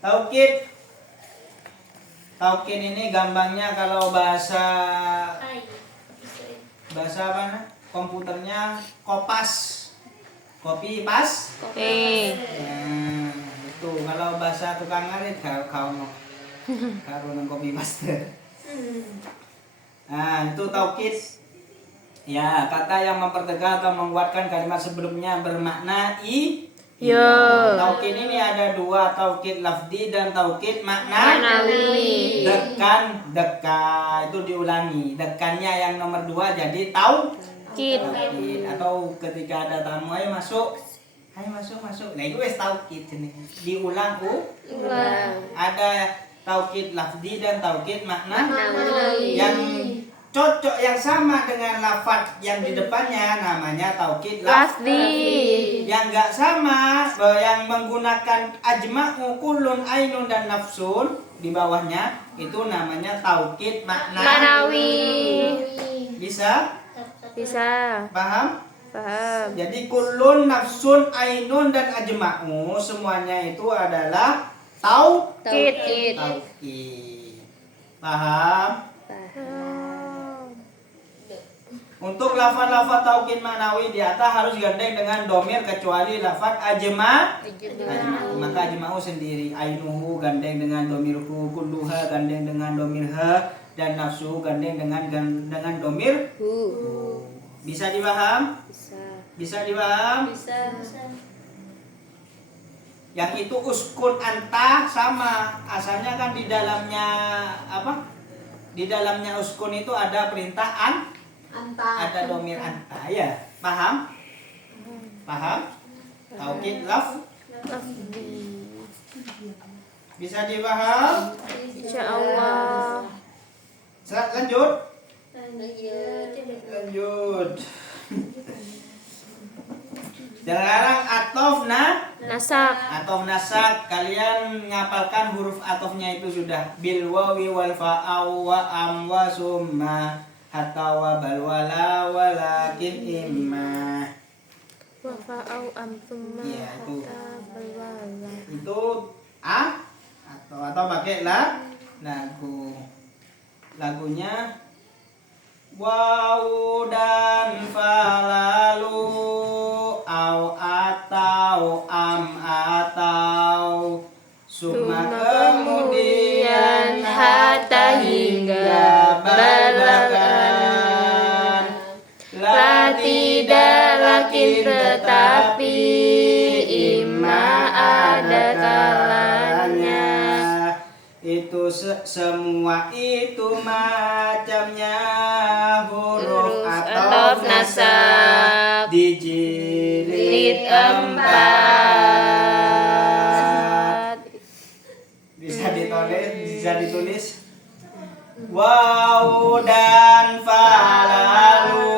Taukid. Taukid ini gampangnya kalau bahasa apa nah? Komputernya kopas. Kopi pas. Kopi. Nah, itu kalau bahasa tukang ngarit kau mau. Karo nang kopi master. Nah, itu taukid. Ya, kata yang mempertegas atau menguatkan kalimat sebelumnya bermakna Yo. Taukid ini ada dua, taukid lafzi dan taukid maknawi. Dekan itu diulangi. Dekannya yang nomor 2 jadi taukid. Atau ketika ada tamu, ayo masuk. Nah itu wes taukid jenenge. Diulang Ada taukid lafzi dan taukid maknawi. Yang cocok yang sama dengan lafaz yang di depannya namanya taukid lafzi. Yang enggak sama, yang menggunakan ajma'u kullun ainun dan nafsun di bawahnya itu namanya taukid maknawi. Bisa? Paham? Jadi kullun, nafsun, ainun dan ajma'u semuanya itu adalah taukid. Paham? Untuk lafaz-lafaz taukid maknawi di atas harus gandeng dengan domir kecuali lafaz ajma'. Maka ajma'u sendiri, ainuhu gandeng dengan domirhu, kulluha gandeng dengan domir ha, dan nafsu gandeng dengan domir hu. Bisa dipaham? Bisa dipaham? Bisa. Yang itu uskun anta sama, asalnya kan di dalamnya apa? Di dalamnya uskun itu ada perintah ada domir anta, ya. Paham? Taukid bisa dipaham? Insyaallah. Lanjut. Sekarang atof nasak. Kalian ngapalkan huruf atofnya itu sudah. Bil wawi wal fa'aw wa am wa summa hatta wa bal wala walakin imma. Wa fa'aw am summa hatta bal wala. Itu atau pakai lagunya waw dan falalu au atau am atau summa kemudian hatta hingga balagan la tidak lakin tetapi imma ada kalanya. Itu semua itu macamnya huruf atau nasab dijilid 4. Bisa ditulis waw dan falalu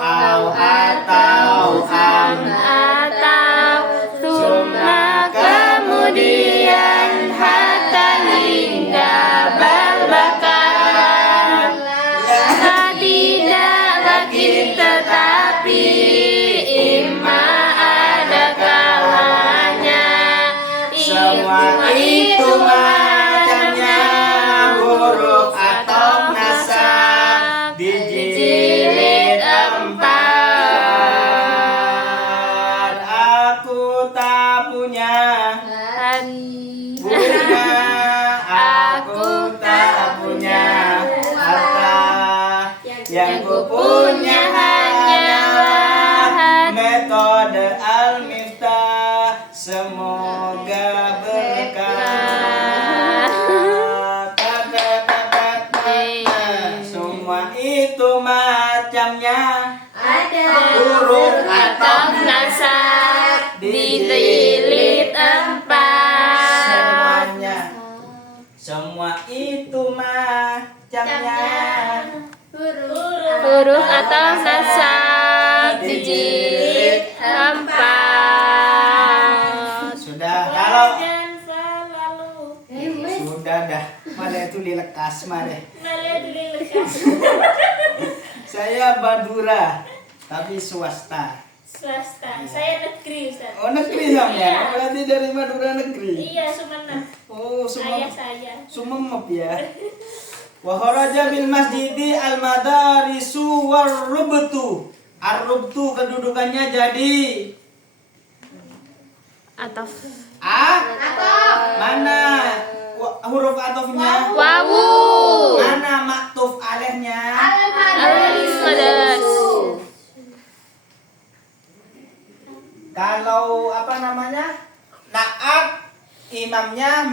au atau am atau summa kemudian hatta hingga balbakan tidak lagi tetapi imma ada kalanya. Semua itu macamnya huruf atau nasab dijilid 4. Aku tak punya aku tak punya harta, yang ku punya hanyalah metode al-miftah. Semoga berkah. Semua itu macamnya ada huruf atau nasab dijilid 4. Semua itu macamnya Huruf atau nasab dijilid 4. Sudah, kalau sudah dah. Mana itu dilekas mana? Saya Madura, tapi swasta. Swasta. Saya negeri, Ustaz. Oh, negeri sampean. Iya. Berarti dari Madura negeri. Iya, Sumenep. Oh, Ayah Sumenep. saya. Sumenep ya. Wa kharaja bil masjidi al madarisu warrubtu. Ar-rubtu kedudukannya jadi Ataf. Mana huruf atofnya? Wawu. Mana maktuf alehnya? Al-Madaris. Kalau apa namanya? Naat imamnya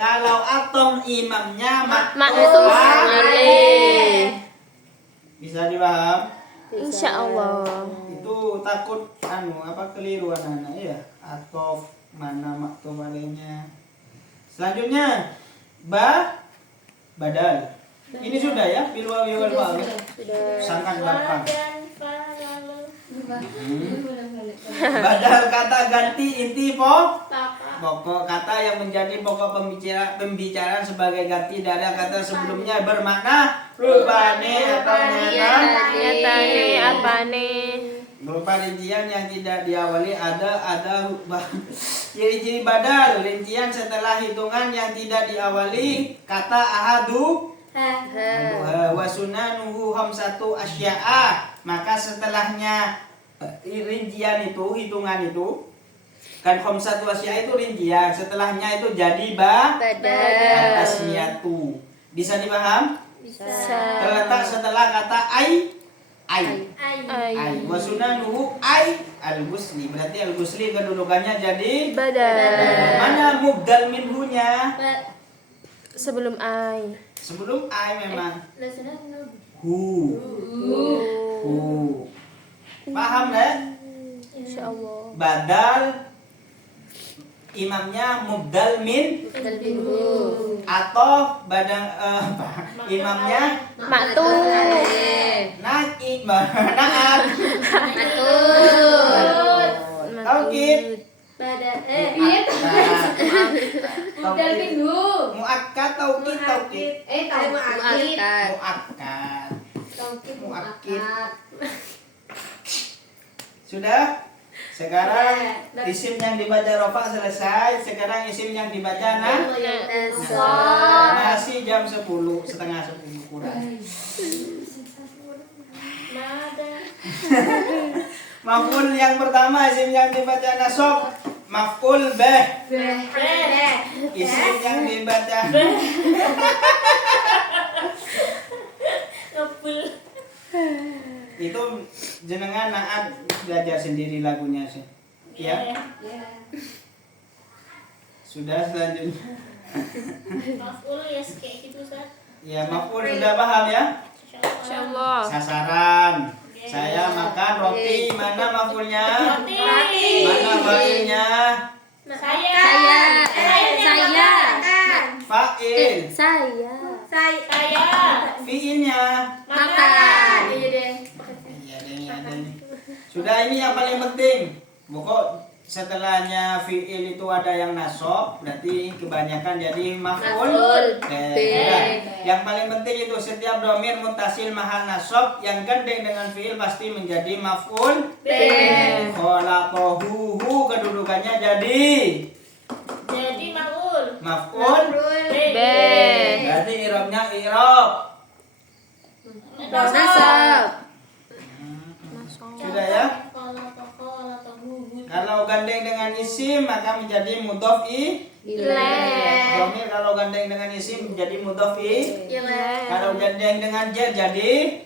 kalau atom imamnya Maktuf alaih. Bisa dipaham? Insya Allah. Itu takut keliru anak-anak ya. Atof mana maktuf alaihnya. Selanjutnya badal. Ini sudah ya, bil wawi wal fa'il. Sangat gampang. Dan falalu. Badal kata ganti inti Papa. pokok kata yang menjadi pokok pembicaraan sebagai ganti dari kata sebelumnya bermakna rupane atau nyata. Nyatane apa nih? Berupa rincian yang tidak diawali ada ciri-ciri badal rincian setelah hitungan yang tidak diawali kata ahadu wa sunanuhu hamsatu asya'a, maka setelahnya rincian itu hitungan itu kan hamsatu asya'a itu rincian, setelahnya itu jadi tasniyatu. Bisa dipaham? Bisa. Terletak setelah kata ai. Wa sunanuhu ai al-ghusli. Berarti al-ghusli kedudukannya jadi Badal. mana mubdal minhunya? Sebelum ai. Sebelum ai memang hu. Paham deh? Insya Allah. Badal imamnya mubdal min atau imamnya Maktuf. naat taukid muakkad taukid muakkad. Sudah? Sekarang isim yang dibaca rofa selesai. Sekarang isim yang dibaca masih jam 10, setengah 10 kurang. Maf'ul yang pertama isim yang dibaca nasab, maf'ul bih. Isim yang dibaca itu jenengan naat belajar sendiri lagunya sih. Ya. Sudah selanjutnya. Maf'ul ya kayak gitu, Ustaz. Ya, maf'ul sudah paham ya? Insya Allah. Sasaran. Saya makan roti, mana maf'ulnya? Roti. Mana fa'ilnya? Saya. Fa'il. Saya. Fi'ilnya. Makan. Iya deh. Sudah, ini yang paling penting. Pokok setelahnya fi'il itu ada yang nasab, berarti kebanyakan jadi maf'ul. Sudah. Yang paling penting itu setiap dhamir muttasil mahal nasab yang gandeng dengan fi'il pasti menjadi maf'ul. Khalaqahu kedudukannya jadi maf'ul. Berarti i'rabnya i'rab. Sudah ya? Kalau gandeng dengan isim maka menjadi mudhof dhamir. Kalau gandeng dengan isim menjadi mudhof Kalau gandeng dengan jar jadi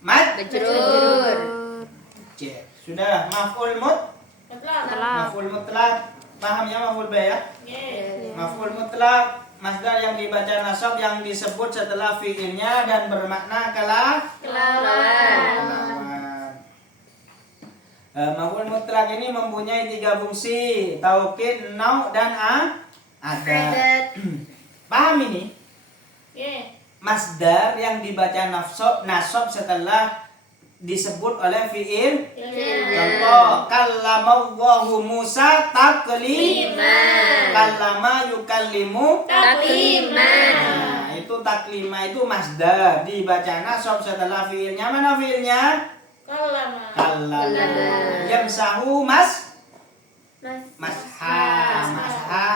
Majrur. jar. Sudah, maf'ul mutlak. Paham ya maf'ul bih ya? Maf'ul mutlak masdar yang dibaca nasab yang disebut setelah fi'ilnya dan bermakna kelawan. Maf'ul mutlak ini mempunyai 3 fungsi, taukid, nau dan ada. Paham ini? Masdar yang dibaca nasab setelah disebut oleh fi'il. Contoh, kallamallahu Musa takliman. Kallama yukallimu Takliman. Nah, itu taklima itu masdar dibaca nasab setelah fi'ilnya. Mana fi'ilnya? Kallama. Kallama. Yamsahu masha.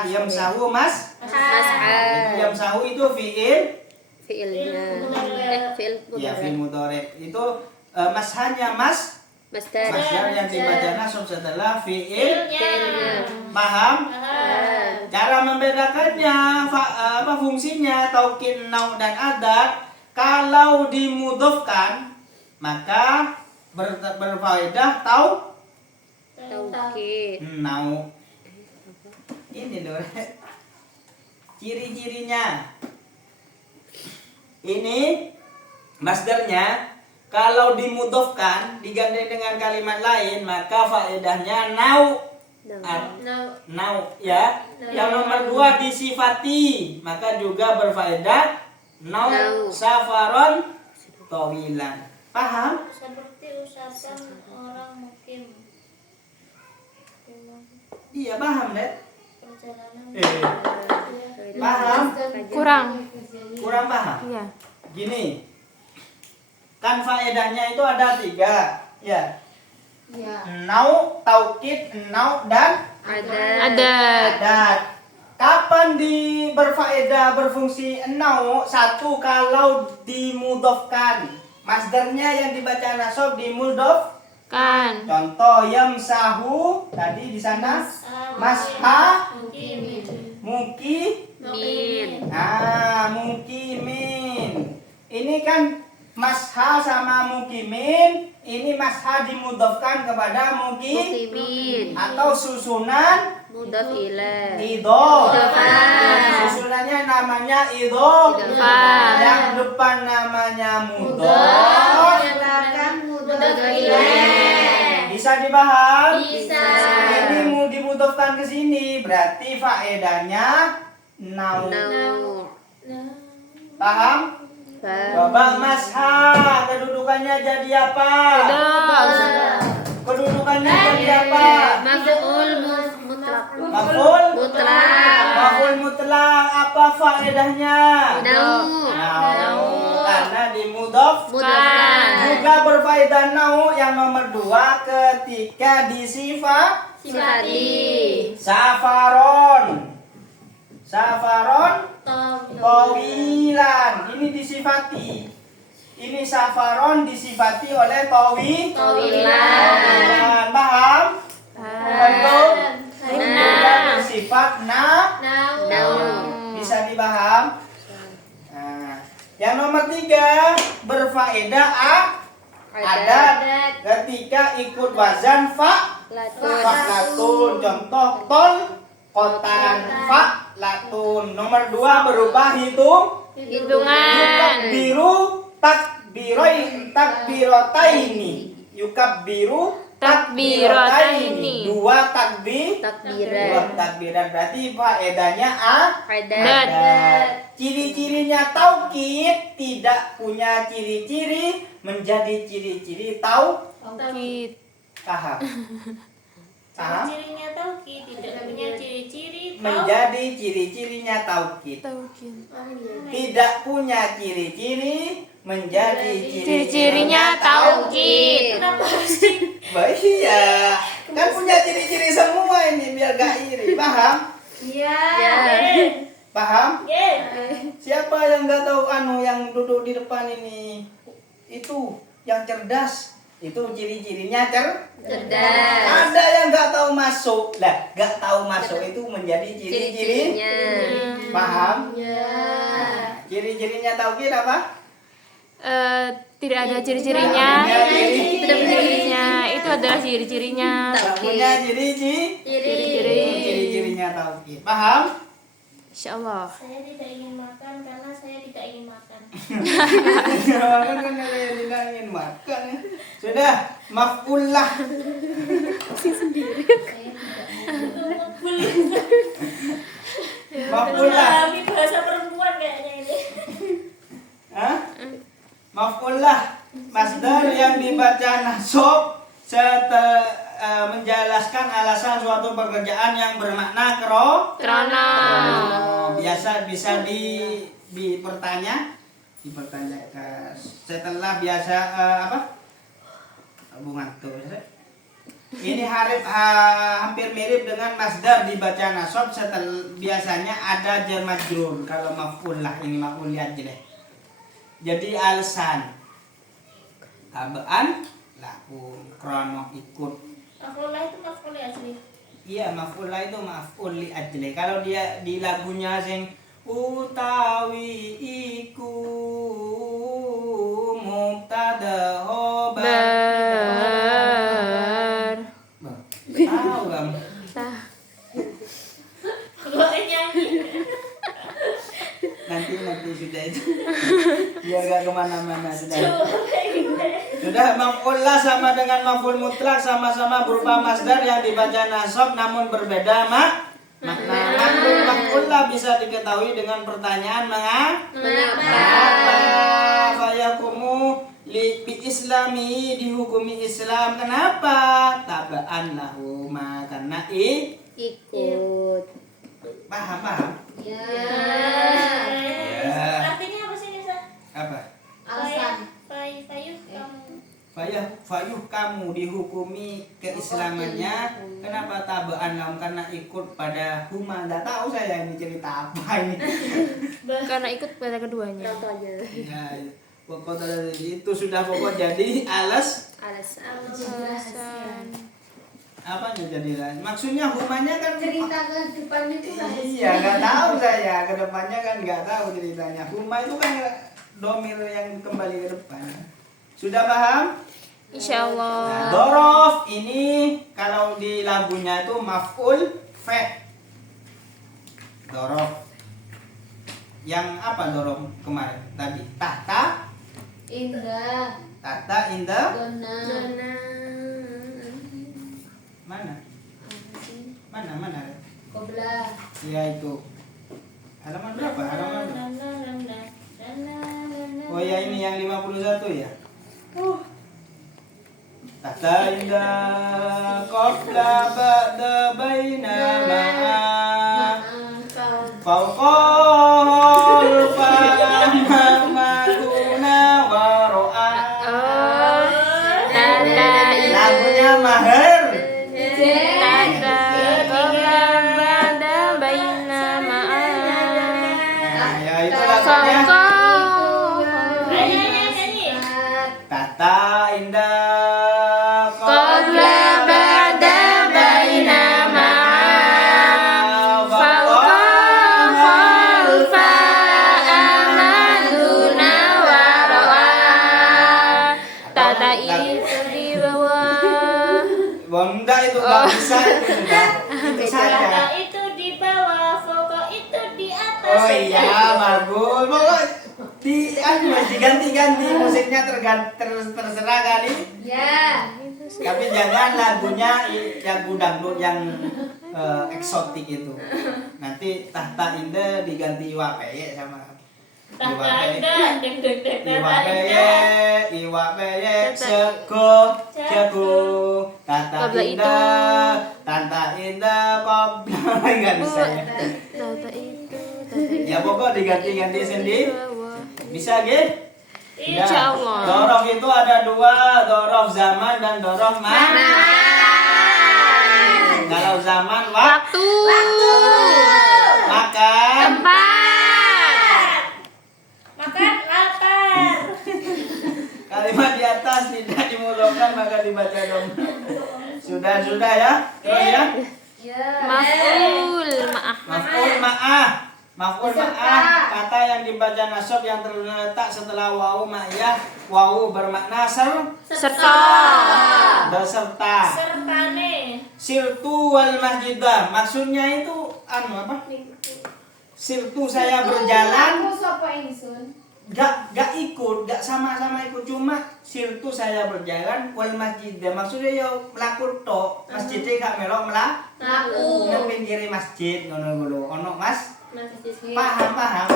Yamsahu Yamsahu itu fiil. Fiilnya. Fiil Ya, fiil mudhari. mudhari. Itu mashanya Masdar. masdar yang dibaca nasab setelah fiil. Fiilnya. Paham? Cara membedakannya, fungsinya taukid, nau dan adat. Kalau dimudhofkan maka berfaedah Taukid. nau. Ini loh. Ciri-cirinya. Ini masdarnya kalau dimudhofkan digandeng dengan kalimat lain maka faedahnya nau. Nau ya. Yang nomor 2 disifati maka juga berfaedah nau safaron tawilan. Paham? Seperti usapan orang mukim. Iya, paham, Dek? Perjalanan. Paham? Kurang paham? Iya. Gini. Kan faedahnya itu ada 3, ya. Nau, taukid, nau dan adat. Kapan berfaedah berfungsi nau? 1 kalau dimudhofkan. Masdarnya yang dibaca nasab dimudhof. Contoh yamsahu tadi di sana masha mukimin. Ini kan masha sama mukimin. Ini masha dimudhofkan kepada mukimin atau susunan Mudhaf ilaih. idhof. Susunannya namanya idhof. Yang depan namanya mudhof. Bisa dipaham? Bisa. Ini mau dimudhofkan ke sini berarti faedahnya nau. Paham? Coba masha kedudukannya jadi apa? Kedudukannya jadi apa? Maf'ul mutlaq. Maf'ul mutlaq. Apa faedahnya? Nau. Karena dimudhofkan. Juga berfaedah nau yang nomor 2 ketika disifati. Safaron tawilan. Ini disifati. Ini safaron disifati oleh tawilan. Paham? Betul? Juga bersifat bisa dipaham? Nah, yang nomor 3 berfaedah adat ketika ikut wazan fa'latun. Contoh tol kotan fa'latun. Nomor 2 berubah hitungan. Yukabbiru takbirataini. 2 takbiran berarti faedahnya adat. Ciri-cirinya taukid tidak punya ciri-ciri menjadi ciri-ciri Taukid. Paham? Ciri-cirinya taukid tidak punya ciri-ciri Menjadi ciri-cirinya taukid. Tidak punya ciri-ciri menjadi Ciri-cirinya taukid. Kenapa sih? Iya, kan punya ciri-ciri semua ini biar gak iri. Paham? Iya. Paham? Siapa yang gak tahu yang duduk di depan ini? Itu yang cerdas. Itu ciri-cirinya cerdas. Ada yang gak tahu masuk. Lah, gak tahu masuk itu menjadi ciri-cirinya. Paham? Ciri-cirinya taukid apa? Tidak ada ciri-cirinya. Tidak ada ciri-cirinya. Itu adalah ciri-cirinya. Punya ciri-cirinya taukid. Paham? Insyaallah. Saya tidak ingin makan karena saya tidak ingin makan. Tidak ingin makan. Sudah, maf'ullah. Maf'ullah. Ini bahasa perempuan kayaknya ini. Hah? Maf'ullah, masdar yang dibaca nasab menjelaskan alasan suatu pekerjaan yang bermakna Krana. biasa bisa dipertanyakan setelah biasa Bunganto. Ini hampir mirip dengan masdar dibaca nasab biasanya ada jar majrur. Kalau maf'ul lah ini maf'ul ajlih. Jadi alasan tabaan lahu krono ikut. Maf'ul itu maf'ul asli. Iya, maf'ul itu maf'ul li ajli. Kalau dia di lagunya sing utawi iku mubtada khobar. Tahu kamu? Tah. Gue nyanyi. Nanti sudah itu. Biar gak kemana-mana sudah. Coba Sudah maf'ul lah sama dengan maf'ul mutlak sama-sama berupa masdar yang dibaca nasab namun berbeda makna. Maf'ul lah bisa diketahui dengan pertanyaan mengapa fayakumu bi islami dihukumi Islam, kenapa? Tabaan lahu karena ikut. paham? Ya. Artinya apa sih Nisa? Apa? Alasan. Fayuh kamu dihukumi keislamannya, kenapa tabaan lahu karena ikut pada huma. Enggak tahu saya ini cerita apa ini. Karena ikut pada keduanya. Contoh aja. Ya, pokoknya itu sudah pokok jadi Alasan. apa nih jadi maksudnya humanya kan Cerita ke depannya itu iya nggak tahu saya ke depannya kan nggak tahu ceritanya. Huma itu kan domir yang kembali ke depan. Sudah paham? Insyaallah. Nah, dorof ini kalau di lagunya itu maf'ul fe. Dorof. Yang apa dorof kemarin tadi? Tahta Indah. Dona. Dona. Mana? Koblah. Ya itu. Halaman berapa? Oh ya ini yang 51 ya. Tahta indah qabla ba'da baina ma'a fauqal fahmamatuna wa ro'a. Lagunya mahir. Ya itu lagunya. Tahta indah qabla ba'da baina ma'a Bunda itu nggak bisa itu sudah itu saja. Kata itu di bawah, pokok itu di atas. Oh iya bagus. Pokok diganti musiknya terserah kali. Ya. Tapi jangan lagunya yang dangdut yang eksotik itu. Nanti Tahta Indah diganti Iwapeye sama Iwapeye sego jago Tahta Indah kopla nggak bisa ya. Ya pokok diganti sendiri. Bisa gitu? Insyaallah. Dorof itu ada dua, dorof zaman dan dorof makan. Kalau zaman Waktu. makan. Tempat. Makan lapar. Kalimat di atas tidak dimulakan maka dibaca dong. Sudah ya. Terus ya. Ya. Maf'ul ma'ah kata yang dibaca nasab yang terletak setelah wawu ma'iyah. Wawu bermakna Serta. beserta. Sertane. Sirtu wal masjidah maksudnya itu apa? Sirtu saya berjalan. Aku sapa ingsun? Gak ikut, gak sama-sama ikut, cuma sirtu saya berjalan wal masjidah maksudnya ya melaku tok. Masjidnya gak melok Melaku. nang pinggir masjid ngono ono Mas. Masjid. Paham. Paham.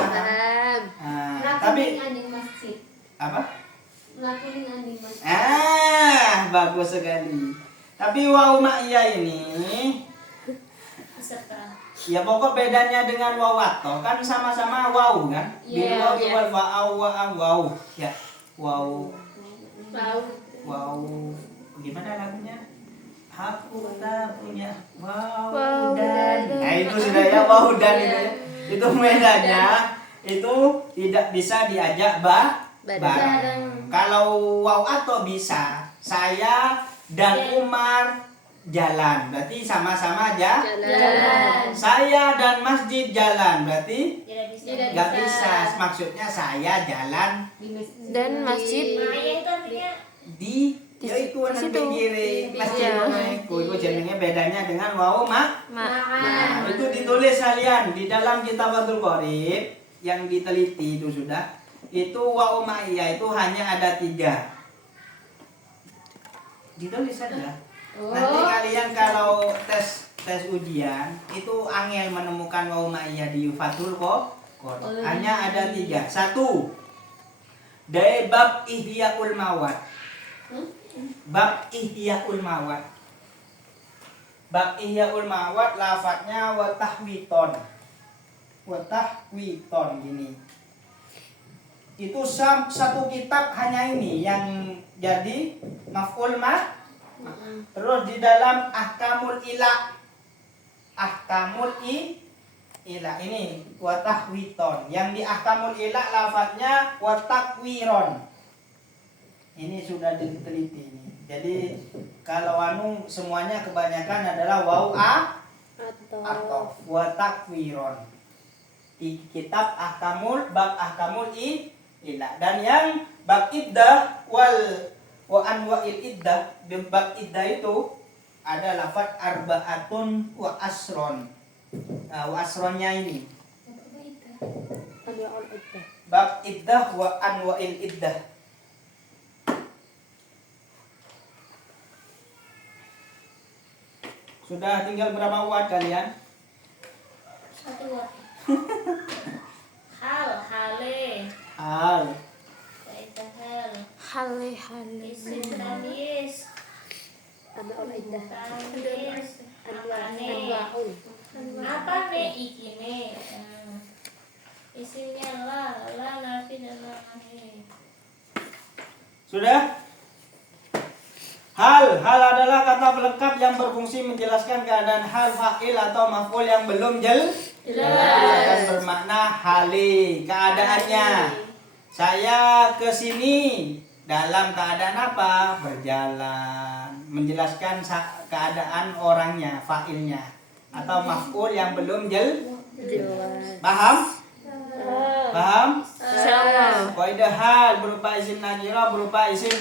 Melaku Tapi ning masjid. apa? Melaku ning masjid. Bagus sekali. Tapi wawu ma'iyah ini Serta. ya pokok bedanya dengan wawu atau kan sama-sama wawu kan? Bil wawu wal wawu ya. Wawu Gimana lagunya? Aku tak punya wow Wow, dan. dan. Nah itu sudah ya wow dan itu. Ya. Itu bedanya. Itu tidak bisa diajak bareng. Kalau wow atau bisa. Saya dan Umar jalan. Berarti sama-sama aja. Jalan. Saya dan masjid jalan. Berarti Tidak bisa. nggak bisa. Maksudnya saya jalan Di masjid. Dan masjid Maya itu artinya di yaitu nang situ. pinggir masjid Iya. itu jenenge bedanya dengan wau ma. nah, itu ditulis kalian di dalam Kitabatul Qorib yang diteliti itu sudah itu wau ma'iyah itu hanya ada 3 ditulis saja. Nanti kalian kalau tes ujian itu angel menemukan wau ma'iyah di Fathul Qorib hanya ada 3. 1 dari bab Ihyaul Mawad. Bab Ihyaul Mawad. Bab Ihyaul Mawad lafadznya watahwiton. Watahwiton gini. Itu satu kitab hanya ini yang jadi maf'ul ma. Terus di dalam ahkamul ilah. Ahkamul ilah ini watahwiton. Yang di ahkamul ilah lafadznya watakwiron. Ini sudah diteliti ini. Jadi kalau semuanya kebanyakan adalah wau atau wa takwiron. Di kitab bab ahkamul ilah dan yang bab iddah wa anwa'il iddah, bab iddah itu ada lafaz arba'atun wa asron. Wa asronnya ini. Bab iddah wa anwa'il iddah. Sudah tinggal berapa watt kalian? 1 watt. Hale. Hal. Kaidah hal. Hale. Isim tamis. Tamis. Apa ne ikine? Isimnya la nafi dan nahi. Sudah? Hal adalah kata pelengkap yang berfungsi menjelaskan keadaan hal fa'il atau maf'ul yang belum jelas. Dan bermakna hali, keadaannya. Saya ke sini dalam keadaan apa? Berjalan. Menjelaskan keadaan orangnya, fa'ilnya atau maf'ul yang belum jelas. Paham? Paham? Sama. Kaidah hal berupa isim nakirah, berupa isim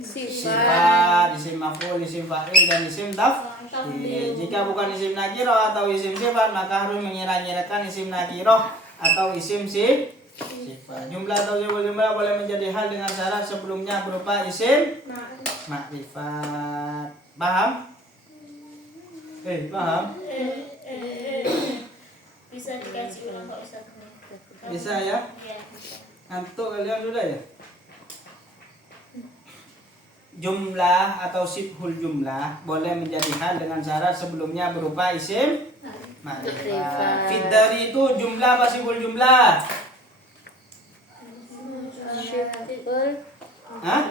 sifat, isim maf'ul, isim fa'il dan isim tafdhil. Jika bukan isim nakirah atau isim sifat maka harus mengira-ngirakan isim nakirah atau isim sifat. Jumlah atau jumlah boleh menjadi hal dengan syarat sebelumnya berupa isim makrifat. Paham? Paham? Bisa dikaji ulang Pak Ustaz. Bisa ya? Iya, bisa. Ngantuk kalian sudah ya? Jumlah atau sibhul jumlah boleh menjadi hal dengan syarat sebelumnya berupa isim makrifat. Fidari itu jumlah apa sibhul jumlah? Hah?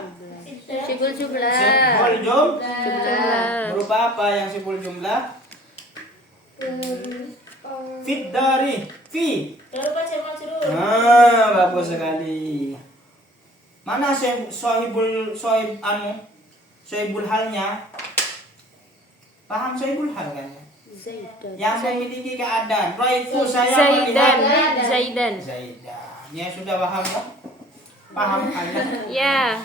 Sibul jumlah. Sibhul jumlah. Jumlah. Berupa apa yang sibhul jumlah? Fidari. Fi. Jangan lupa jamak majrur. Bagus sekali. Mana sohibul halnya? Paham sohibul hal kan? Yang memiliki keadaan. Raitu saya melihat Zaidan. Zaidan. Ya sudah paham ya? Paham Anda? Ya.